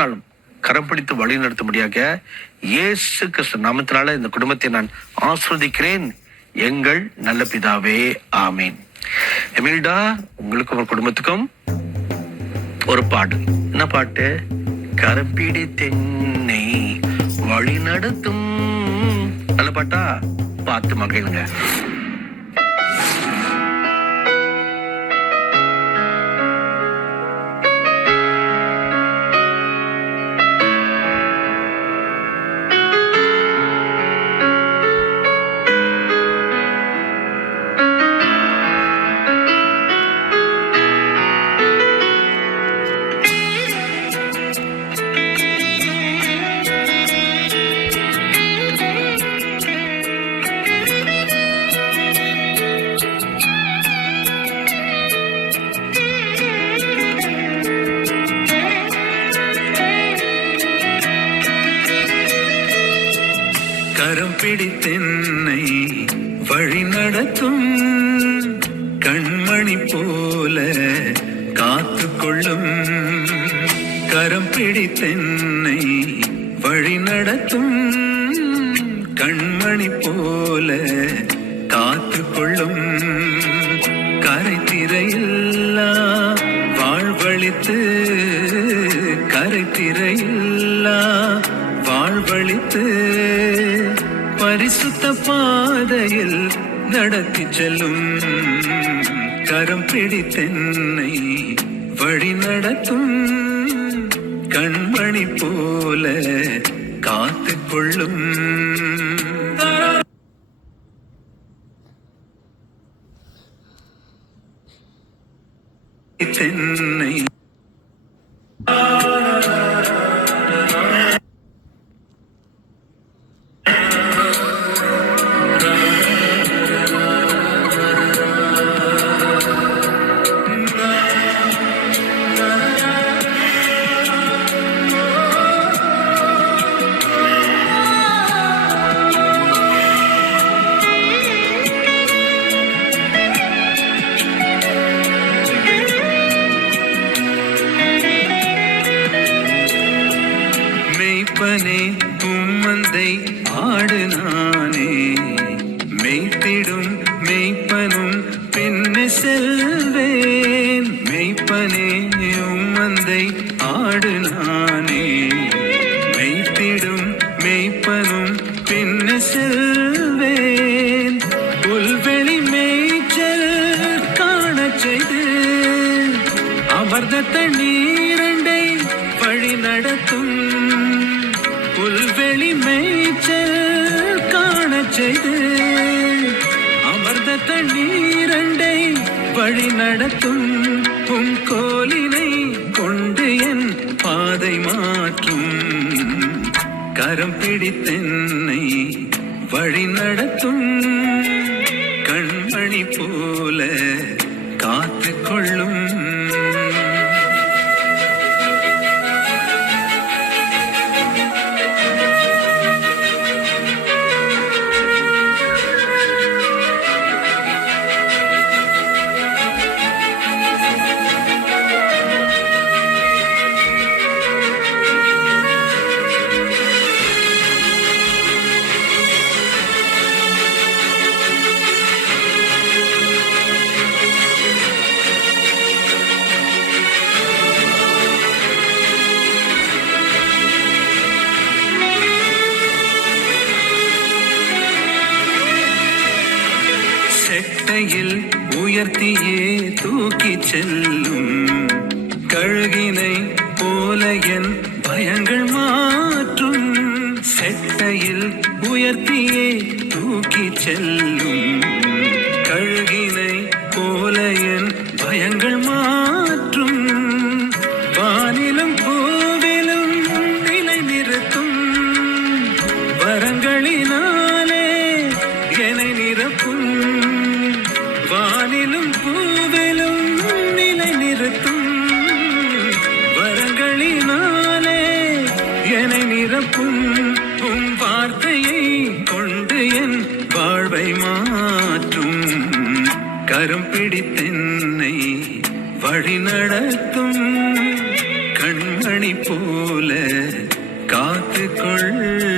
நாளும் கரம் பிடித்து வழி நடத்தும்படியாக இயேசு கிறிஸ்து நாமத்தினால இந்த குடும்பத்தை நான் ஆஸ்வதிக்கிறேன். எங்கள் நல்ல பிதாவே, ஆமீன். எமில்டா, உங்களுக்கும் ஒரு குடும்பத்துக்கும் ஒரு பாட்டு. என்ன பாட்டு? கரம் பிடித்தென்னை வழி நடத்தும். நல்ல பாட்டா? பார்த்து மகிழுங்க. கரம் பிடித்தென்னை வழி நடத்தும், கண்மணி போல காத்து கொள்ளும். கரம் பிடித்தென்னை வழி நடத்தும், கண்மணி போல காத்து கொள்ளும். கரை திரையில்லா வாழ்வழித்து, கரை திரையில்லா வாழ்வழித்து பரிசுத்த பாதையில் நடத்தி செல்லும். கரம் பிடித்தென்னை வழி நடத்தும், கண்மணி போல காத்து கொள்ளும். தென்னை மெய்ப்பனே உம்மந்தை ஆடு நானே, மெய்த்திடும் மெய்ப்பனும் பின்னே செல்வேன். மெய்ப்பனே உம்மந்தை ஆடு நானே, மெய்த்திடும் மெய்ப்பனும் பின்னே செல்வேன். புல்வெளி மேய்ச்சல் காண செய்து அமர்ந்த தண்ணீரண்டை வழி நடத்தும். புல்வெளி மேய்ச்சல் காண செய்து அமர்ந்த தண்ணீரண்டை வழி நடத்தும். கோலினை கொண்டு என் பாதை மாற்றும். கரம் பிடித்தென்னை வழி நடத்தும், கண்மணி போல காத்து கொள்ளும். செட்டையில் உயர்த்தியே தூக்கி செல்லும். கழுகினை போல என் பயங்கள் மாற்றும். செட்டையில் உயர்த்தியே தூக்கி செல்லும். கழுகினை போல என் பயங்கள் மாற்றும். வானிலும் பூவிலும் நிலை நிறுத்தும். வரங்களினாலே என்னை நிரப்பும். வானிலும் பூவிலும் நிலை நிறுத்தும். வரங்களினாலே என்னை நிரப்பும். உம் வார்த்தையை கொண்டு என் வாழ்வை மாற்றும். கரம் பிடித்தென்னை வழி நடத்தும். கண்மணி போல போல காத்து கொள்ள